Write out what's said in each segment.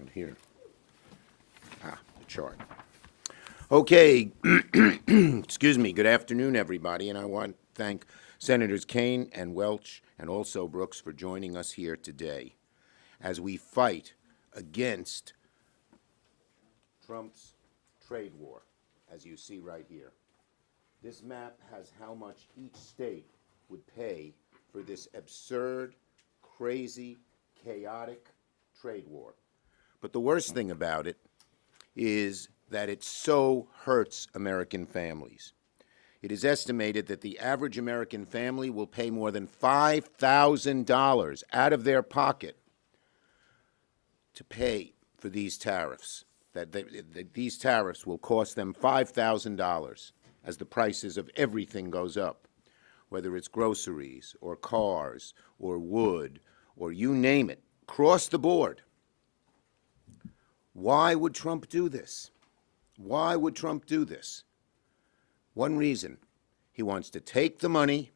on here? The chart. Okay, excuse me. Good afternoon, everybody, and I want to thank Senators Kaine and Welch and also Brooks for joining us here today as we fight against Trump's trade war, as you see right here. This map has how much each state would pay for this absurd, crazy, chaotic trade war. But the worst thing about it is that it so hurts American families. It is estimated that the average American family will pay more than $5,000 out of their pocket to pay for these tariffs. These tariffs will cost them $5,000 as the prices of everything goes up, whether it's groceries or cars or wood or you name it, across the board. Why would Trump do this? Why would Trump do this? One reason: he wants to take the money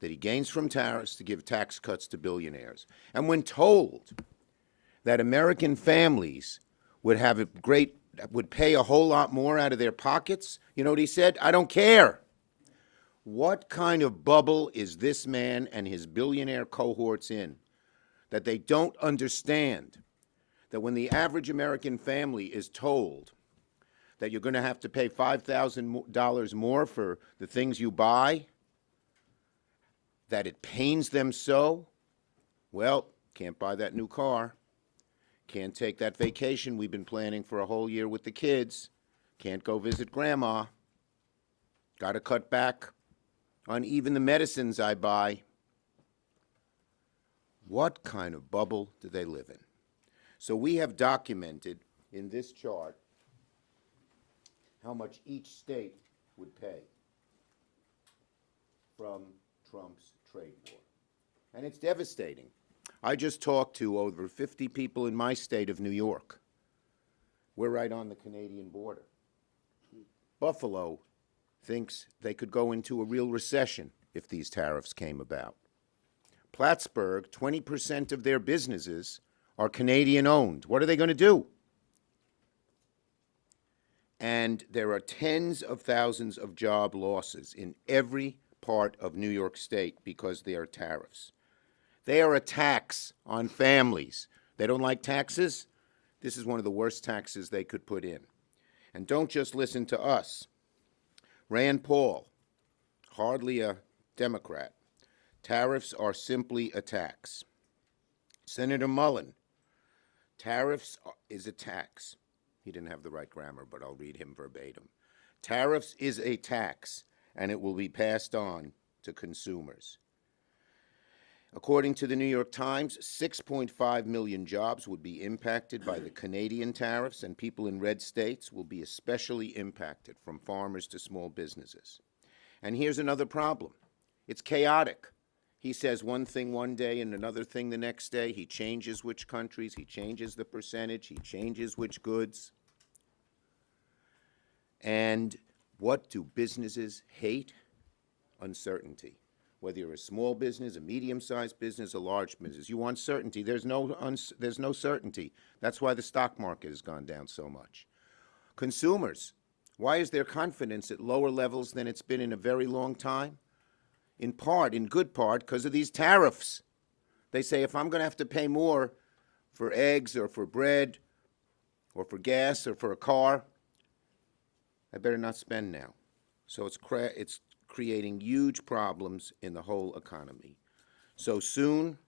that he gains from tariffs to give tax cuts to billionaires. And when told that American families would pay a whole lot more out of their pockets, you know what he said? I don't care. What kind of bubble is this man and his billionaire cohorts in that they don't understand that when the average American family is told that you're going to have to pay $5,000 more for the things you buy, that it pains them so? Well, can't buy that new car. Can't take that vacation we've been planning for a whole year with the kids. Can't go visit grandma. Got to cut back on even the medicines I buy. What kind of bubble do they live in? So we have documented in this chart how much each state would pay from Trump's trade war. And it's devastating. I just talked to over 50 people in my state of New York. We're right on the Canadian border. Buffalo thinks they could go into a real recession if these tariffs came about. Plattsburgh, 20% of their businesses are Canadian-owned. What are they going to do? And there are tens of thousands of job losses in every part of New York State because there are tariffs. They are a tax on families. They don't like taxes? This is one of the worst taxes they could put in. And don't just listen to us. Rand Paul, hardly a Democrat. Tariffs are simply a tax. Senator Mullen, tariffs is a tax. He didn't have the right grammar, but I'll read him verbatim. Tariffs is a tax, and it will be passed on to consumers. According to the New York Times, 6.5 million jobs would be impacted by the Canadian tariffs, and people in red states will be especially impacted, from farmers to small businesses. And here's another problem. It's chaotic. He says one thing one day and another thing the next day. He changes which countries, he changes the percentage, he changes which goods. And what do businesses hate? Uncertainty. Whether you're a small business, a medium-sized business, a large business, you want certainty. There's no certainty. That's why the stock market has gone down so much. Consumers, why is their confidence at lower levels than it's been in a very long time? In good part, because of these tariffs. They say, if I'm going to have to pay more for eggs or for bread or for gas or for a car, I better not spend now. So it's creating huge problems in the whole economy. So soon,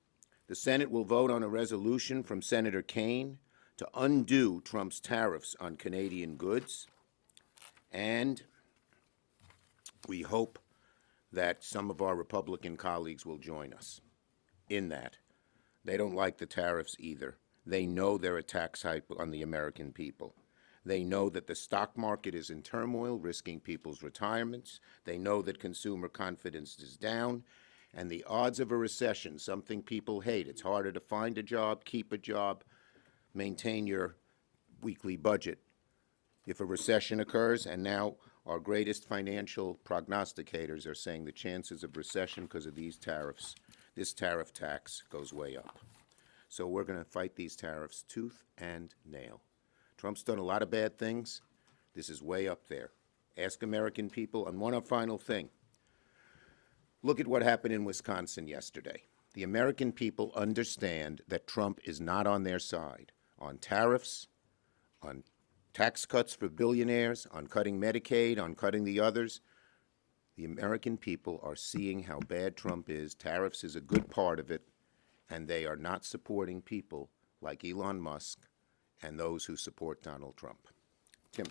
the Senate will vote on a resolution from Senator Kaine to undo Trump's tariffs on Canadian goods. And we hope that some of our Republican colleagues will join us in that. They don't like the tariffs either. They know they're a tax hike on the American people. They know that the stock market is in turmoil, risking people's retirements. They know that consumer confidence is down. And the odds of a recession, something people hate. It's harder to find a job, keep a job, maintain your weekly budget if a recession occurs. And now our greatest financial prognosticators are saying the chances of recession because of these tariffs, this tariff tax, goes way up. So we're going to fight these tariffs tooth and nail. Trump's done a lot of bad things. This is way up there. Ask American people. And one final thing. Look at what happened in Wisconsin yesterday. The American people understand that Trump is not on their side on tariffs, on tax cuts for billionaires, on cutting Medicaid, on cutting the others. The American people are seeing how bad Trump is. Tariffs is a good part of it, and they are not supporting people like Elon Musk and those who support Donald Trump. Tim.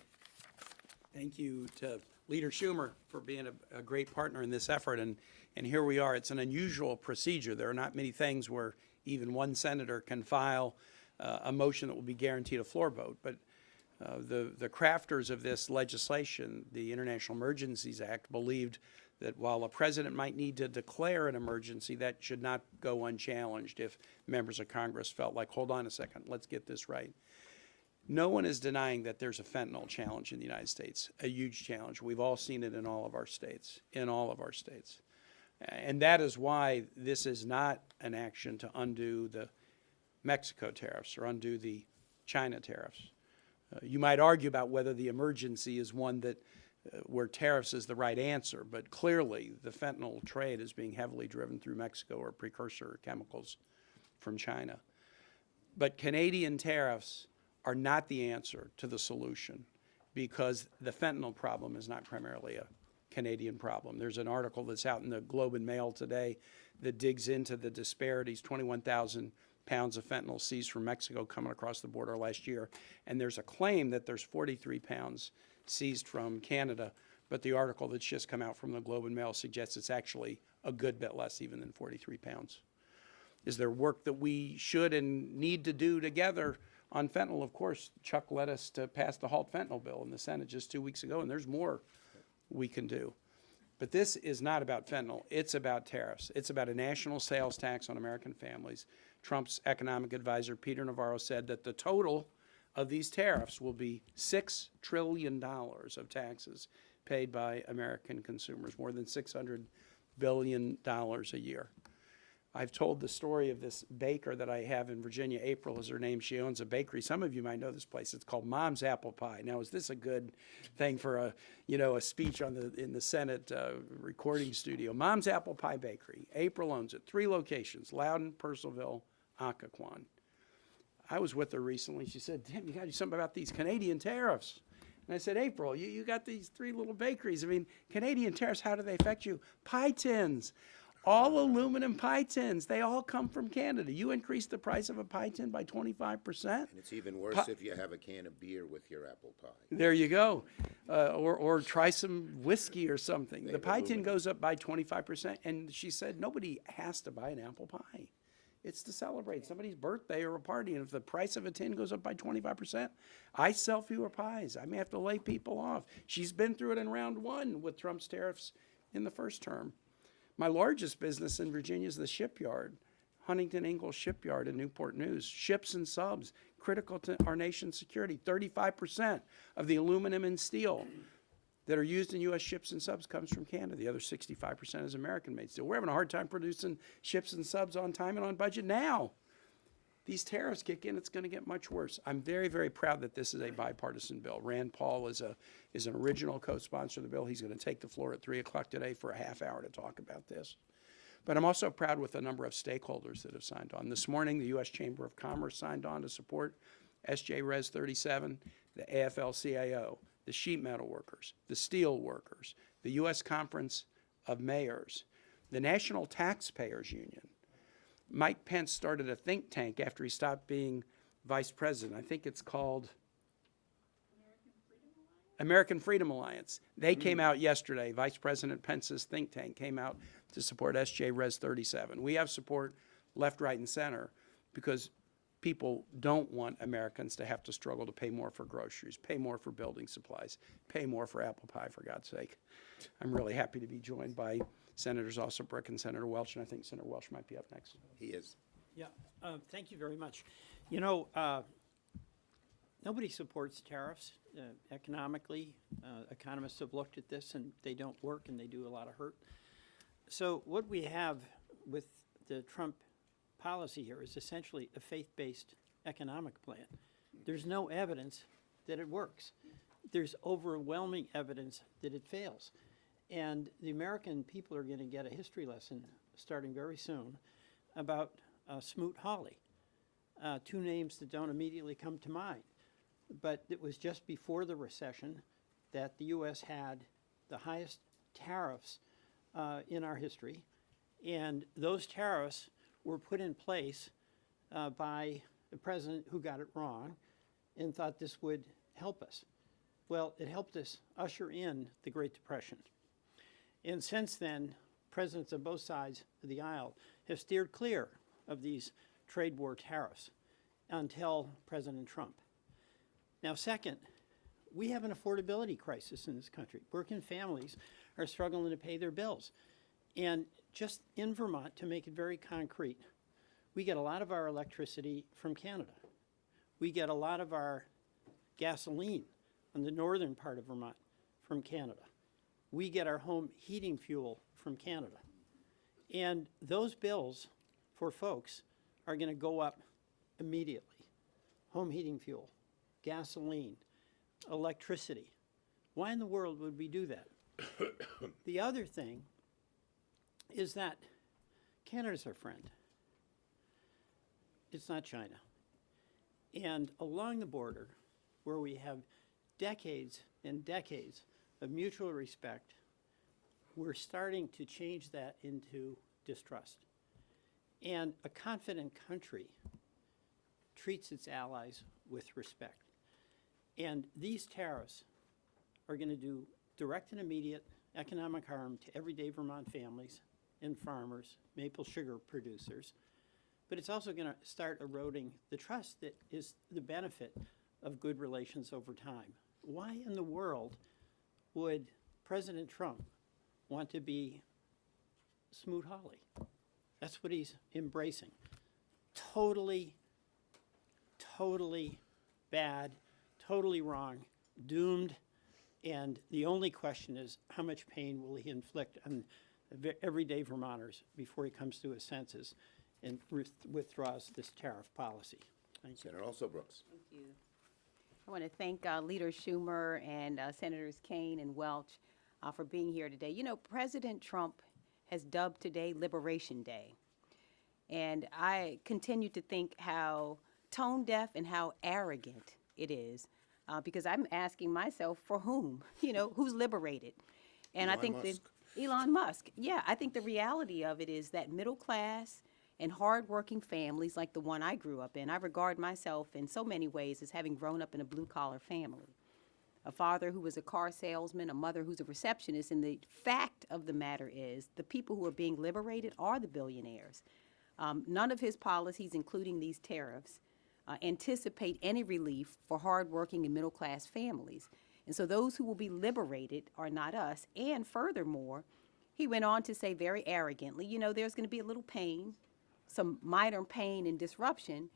Thank you to Leader Schumer for being a great partner in this effort. And here we are. It's an unusual procedure. There are not many things where even one senator can file a motion that will be guaranteed a floor vote. But the crafters of this legislation, the International Emergencies Act, believed that while a president might need to declare an emergency, that should not go unchallenged if members of Congress felt like, hold on a second, let's get this right. No one is denying that there's a fentanyl challenge in the United States, a huge challenge. We've all seen it in all of our states, And that is why this is not an action to undo the Mexico tariffs or undo the China tariffs. You might argue about whether the emergency is one that where tariffs is the right answer, but clearly the fentanyl trade is being heavily driven through Mexico or precursor chemicals from China. But Canadian tariffs are not the answer to the solution because the fentanyl problem is not primarily a Canadian problem. There's an article that's out in the Globe and Mail today that digs into the disparities, 21,000 pounds of fentanyl seized from Mexico coming across the border last year. And there's a claim that there's 43 pounds seized from Canada, but the article that's just come out from the Globe and Mail suggests it's actually a good bit less even than 43 pounds. Is there work that we should and need to do together on fentanyl? Of course, Chuck led us to pass the Halt Fentanyl bill in the Senate just 2 weeks ago, and there's more we can do. But this is not about fentanyl. It's about tariffs. It's about a national sales tax on American families. Trump's economic advisor, Peter Navarro, said that the total of these tariffs will be $6 trillion of taxes paid by American consumers, more than $600 billion a year. I've told the story of this baker that I have in Virginia. April is her name. She owns a bakery. Some of you might know this place. It's called Mom's Apple Pie. Now, is this a good thing for a speech in the Senate recording studio? Mom's Apple Pie Bakery. April owns it. 3 locations: Loudon, Purcellville, Occoquan. I was with her recently. She said, "Tim, you got to do something about these Canadian tariffs." And I said, "April, you got these 3 little bakeries. I mean, Canadian tariffs, how do they affect you?" Pie tins. All aluminum pie tins, they all come from Canada. You increase the price of a pie tin by 25%. And it's even worse if you have a can of beer with your apple pie. There you go. Or try some whiskey or something. The pie tin goes up by 25%. And she said nobody has to buy an apple pie. It's to celebrate somebody's birthday or a party. And if the price of a tin goes up by 25%, I sell fewer pies. I may have to lay people off. She's been through it in round 1 with Trump's tariffs in the first term. My largest business in Virginia is the shipyard, Huntington Ingalls Shipyard in Newport News. Ships and subs, critical to our nation's security. 35% of the aluminum and steel that are used in U.S. ships and subs comes from Canada. The other 65% is American-made steel. We're having a hard time producing ships and subs on time and on budget now. These tariffs kick in, it's going to get much worse. I'm very, very proud that this is a bipartisan bill. Rand Paul is an original co-sponsor of the bill. He's going to take the floor at 3 o'clock today for a half hour to talk about this. But I'm also proud with the number of stakeholders that have signed on. This morning, the U.S. Chamber of Commerce signed on to support SJ Res 37, the AFL-CIO, the sheet metal workers, the steel workers, the U.S. Conference of Mayors, the National Taxpayers Union. Mike Pence started a think tank after he stopped being vice president. I think it's called American Freedom Alliance. They came out yesterday. Vice President Pence's think tank came out to support SJ Res 37. We have support left, right, and center because people don't want Americans to have to struggle to pay more for groceries, pay more for building supplies, pay more for apple pie, for God's sake. I'm really happy to be joined by Senators Alsop-Brick and Senator Welch, and I think Senator Welch might be up next. He is. Yeah, thank you very much. You know, nobody supports tariffs economically. Economists have looked at this, and they don't work, and they do a lot of hurt. So what we have with the Trump policy here is essentially a faith-based economic plan. There's no evidence that it works. There's overwhelming evidence that it fails. And the American people are going to get a history lesson starting very soon about Smoot-Hawley, two names that don't immediately come to mind. But it was just before the recession that the U.S. had the highest tariffs in our history. And those tariffs were put in place by the president who got it wrong and thought this would help us. Well, it helped us usher in the Great Depression. And since then, presidents of both sides of the aisle have steered clear of these trade war tariffs until President Trump. Now, second, we have an affordability crisis in this country. Working families are struggling to pay their bills. And just in Vermont, to make it very concrete, we get a lot of our electricity from Canada. We get a lot of our gasoline in the northern part of Vermont from Canada. We get our home heating fuel from Canada. And those bills for folks are going to go up immediately. Home heating fuel, gasoline, electricity. Why in the world would we do that? The other thing is that Canada's our friend. It's not China. And along the border, where we have decades and decades of mutual respect, we're starting to change that into distrust. And a confident country treats its allies with respect. And these tariffs are going to do direct and immediate economic harm to everyday Vermont families and farmers, maple sugar producers. But it's also going to start eroding the trust that is the benefit of good relations over time. Why in the world would President Trump want to be Smoot-Hawley? That's what he's embracing. Totally, totally bad, totally wrong, doomed. And the only question is, how much pain will he inflict on everyday Vermonters before he comes to his senses and withdraws this tariff policy? Thank you. Senator Also Brooks. Thank you. I want to thank Leader Schumer and Senators Kaine and Welch for being here today. You know, President Trump has dubbed today Liberation Day. And I continue to think how tone deaf and how arrogant it is, because I'm asking myself, for whom? You know, who's liberated? And I think that Elon Musk. Yeah, I think the reality of it is that middle class and hardworking families like the one I grew up in, I regard myself in so many ways as having grown up in a blue-collar family. A father who was a car salesman, a mother who's a receptionist, and the fact of the matter is the people who are being liberated are the billionaires. None of his policies, including these tariffs, anticipate any relief for hardworking and middle-class families. And so those who will be liberated are not us. And furthermore, he went on to say very arrogantly, you know, there's going to be a little pain, some minor pain and disruption,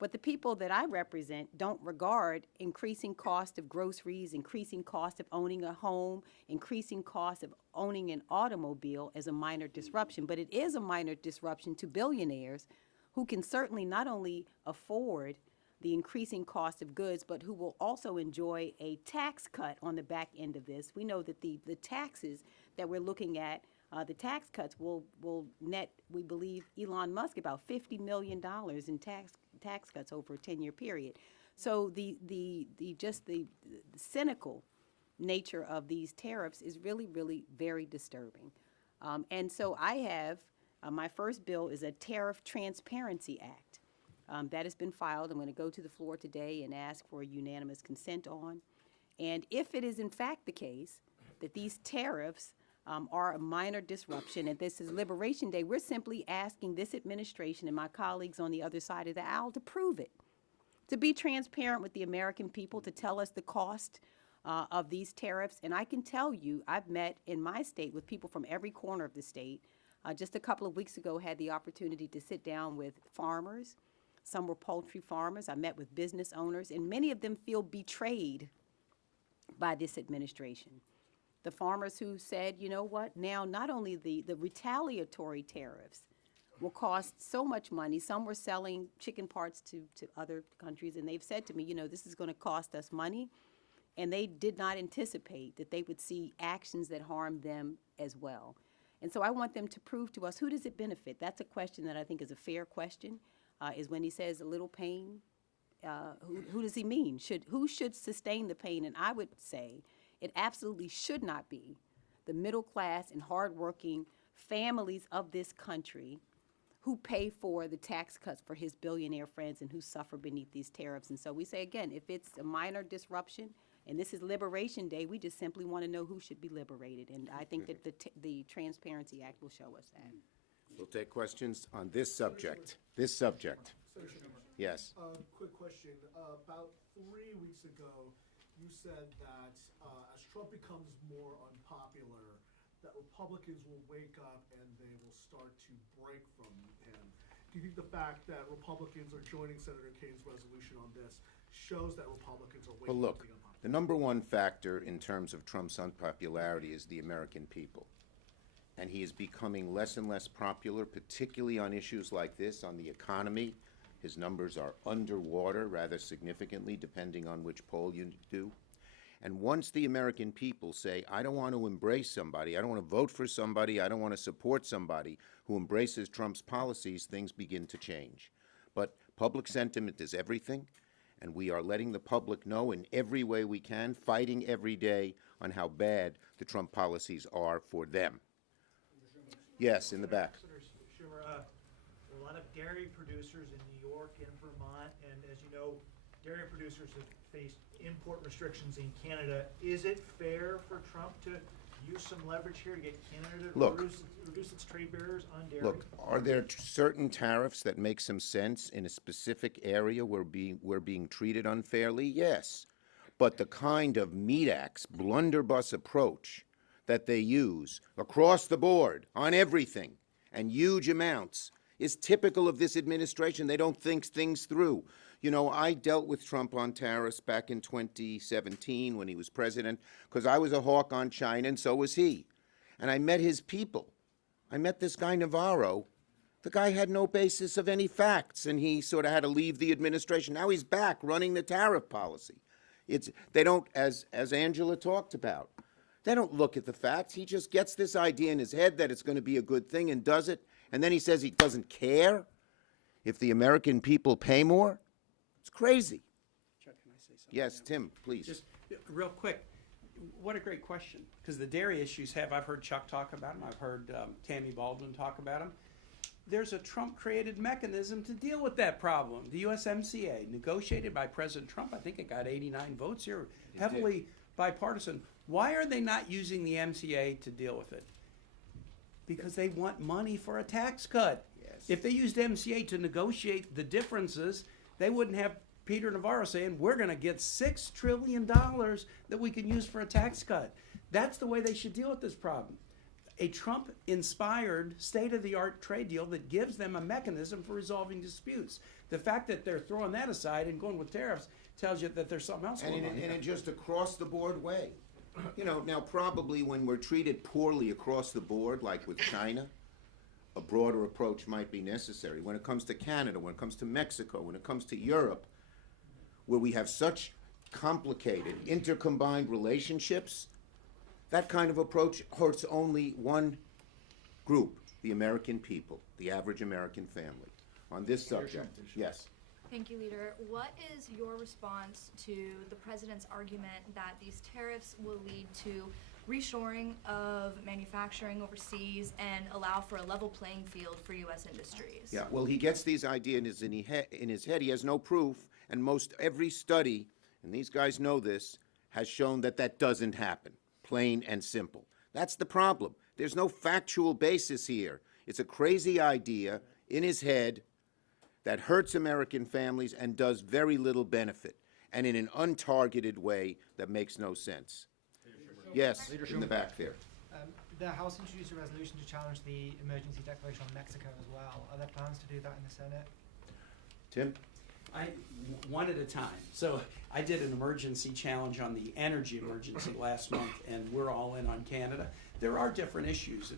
but the people that I represent don't regard increasing cost of groceries, increasing cost of owning a home, increasing cost of owning an automobile as a minor disruption. But it is a minor disruption to billionaires who can certainly not only afford the increasing cost of goods, but who will also enjoy a tax cut on the back end of this. We know that the taxes that we're looking at, the tax cuts will net, we believe, Elon Musk about $50 million in tax cuts over a 10-year period. So the cynical nature of these tariffs is really, really very disturbing. And so I have, my first bill is a Tariff Transparency Act. That has been filed. I'm going to go to the floor today and ask for a unanimous consent on. And if it is in fact the case that these tariffs are a minor disruption and this is Liberation Day, we're simply asking this administration and my colleagues on the other side of the aisle to prove it, to be transparent with the American people, to tell us the cost of these tariffs. And I can tell you, I've met in my state with people from every corner of the state. Just a couple of weeks ago, had the opportunity to sit down with farmers. Some were poultry farmers. I met with business owners, and many of them feel betrayed by this administration. The farmers who said, you know what, now not only the retaliatory tariffs will cost so much money. Some were selling chicken parts to other countries, and they've said to me, this is going to cost us money. And they did not anticipate that they would see actions that harm them as well. And so I want them to prove to us, who does it benefit? That's a question that I think is a fair question, is when he says a little pain, who does he mean? Who should sustain the pain? And I would say it absolutely should not be the middle class and hardworking families of this country who pay for the tax cuts for his billionaire friends and who suffer beneath these tariffs. And so we say, again, if it's a minor disruption, and this is Liberation Day, we just simply want to know who should be liberated. And I think that the Transparency Act will show us that. We'll take questions on this subject. This subject. Yes. Quick question. About 3 weeks ago, you said that as Trump becomes more unpopular, that Republicans will wake up and they will start to break from him. Do you think the fact that Republicans are joining Senator Kane's resolution on this shows that Republicans are waking Well, up look, to the unpopular? the number one factor in terms of Trump's unpopularity is the American people. And he is becoming less and less popular, particularly on issues like this, on the economy. His numbers are underwater rather significantly, depending on which poll you do. And once the American people say, I don't want to embrace somebody, I don't want to vote for somebody, I don't want to support somebody who embraces Trump's policies, things begin to change. But public sentiment is everything, and we are letting the public know in every way we can, fighting every day on how bad the Trump policies are for them. Yes, in the back. Senator Schumer, there are a lot of dairy producers in New York and Vermont, and as you know, dairy producers have faced import restrictions in Canada. Is it fair for Trump to use some leverage here to get Canada to reduce its trade barriers on dairy? Look, are there certain tariffs that make some sense in a specific area where we're being treated unfairly? Yes. But the kind of meat axe, blunderbuss approach that they use across the board on everything and huge amounts is typical of this administration. They don't think things through. I dealt with Trump on tariffs back in 2017 when he was president because I was a hawk on China and so was he. And I met his people. I met this guy Navarro. The guy had no basis of any facts, and he sort of had to leave the administration. Now he's back running the tariff policy. They don't, as Angela talked about, they don't look at the facts. He just gets this idea in his head that it's going to be a good thing and does it. And then he says he doesn't care if the American people pay more. It's crazy. Chuck, can I say something? Yes, Tim, please. Just real quick, what a great question. Because the dairy issues I've heard Chuck talk about them. I've heard Tammy Baldwin talk about them. There's a Trump-created mechanism to deal with that problem. The USMCA, negotiated by President Trump, I think it got 89 votes here, heavily bipartisan. Why are they not using the MCA to deal with it? Because they want money for a tax cut. Yes. If they used MCA to negotiate the differences, they wouldn't have Peter Navarro saying, we're going to get $6 trillion that we can use for a tax cut. That's the way they should deal with this problem. A Trump-inspired, state-of-the-art trade deal that gives them a mechanism for resolving disputes. The fact that they're throwing that aside and going with tariffs tells you that there's something else going on. And in just across-the-board way. Now probably when we're treated poorly across the board, like with China, a broader approach might be necessary. When it comes to Canada, when it comes to Mexico, when it comes to Europe, where we have such complicated, intercombined relationships, that kind of approach hurts only one group, the American people, the average American family. On this subject, yes. Thank you, Leader. What is your response to the president's argument that these tariffs will lead to reshoring of manufacturing overseas and allow for a level playing field for U.S. industries? Yeah, well, he gets these ideas in his head. He has no proof, and most every study, and these guys know this, has shown that that doesn't happen, plain and simple. That's the problem. There's no factual basis here. It's a crazy idea in his head that hurts American families and does very little benefit, and in an untargeted way that makes no sense. Yes, in the back there. The House introduced a resolution to challenge the emergency declaration on Mexico as well. Are there plans to do that in the Senate? Tim? One at a time. So I did an emergency challenge on the energy emergency last month, and we're all in on Canada. There are different issues.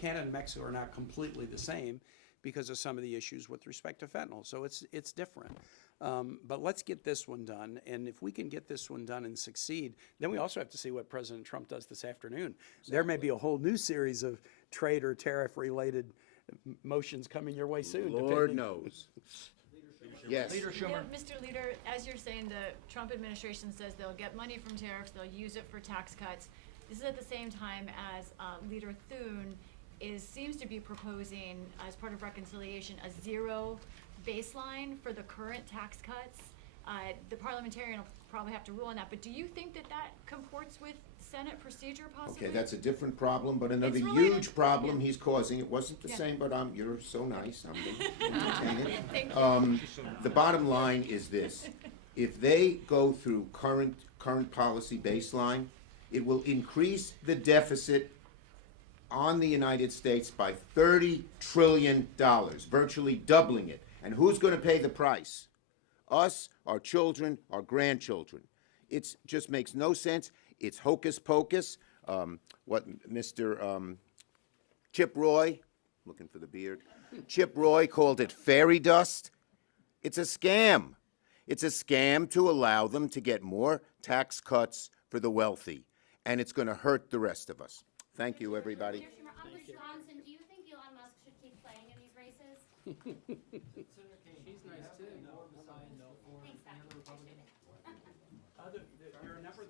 Canada and Mexico are not completely the same. because of some of the issues with respect to fentanyl. So it's different. But let's get this one done. And if we can get this one done and succeed, then we also have to see what President Trump does this afternoon. There may be a whole new series of trade or tariff-related motions coming your way soon. Lord depending- knows. Yes. Leader Schumer. Yeah, Mr. Leader, as you're saying, the Trump administration says they'll get money from tariffs, they'll use it for tax cuts. This is at the same time as Leader Thune seems to be proposing, as part of reconciliation, a zero baseline for the current tax cuts. The parliamentarian will probably have to rule on that, but do you think that that comports with Senate procedure possibly? Okay, that's a different problem, but another It's related. huge problem Yeah. he's causing. It wasn't the Yeah. same, but you're so nice. I'm gonna entertain it. Thank you. The bottom line is this: if they go through current policy baseline, it will increase the deficit on the United States by $30 trillion, virtually doubling it. And who's going to pay the price? Us, our children, our grandchildren. It just makes no sense. It's hocus pocus. What Mr. Chip Roy, looking for the beard, Chip Roy called it fairy dust. It's a scam. It's a scam to allow them to get more tax cuts for the wealthy. And it's going to hurt the rest of us. Thank you, everybody. Leader Schumer, on Wisconsin, do you think Elon Musk should keep playing in these races? She's nice too. Thanks, Becky. Appreciate it. There are a number